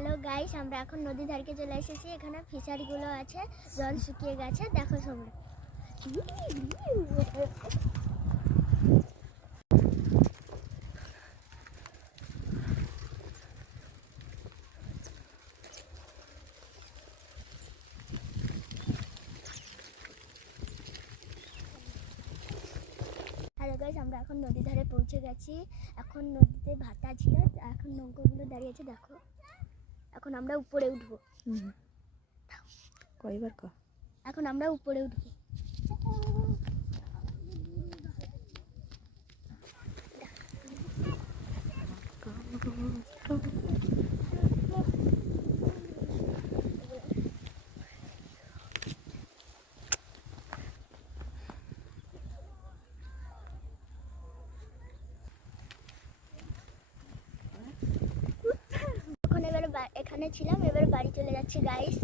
Hello guys, আমরা এখন নদী ধারকে চলে এসেছি। এখানে ফিশারিগুলো আছে, জল শুকিয়ে গেছে, দেখো তোমরা। হ্যালো গাইস, আমরা এখন নদী ধারে পৌঁছে গেছি। এখন নদীতে ভাটা ছিল, এখন নৌকাগুলো দাঁড়িয়েছে, দেখো। এখন আমরা উপরে উঠবো। কয়বার ক এখন আমরা উপরে উঠবো। এখন এখানে ছিলাম, এবার বাড়ি চলে যাচ্ছি গাইস।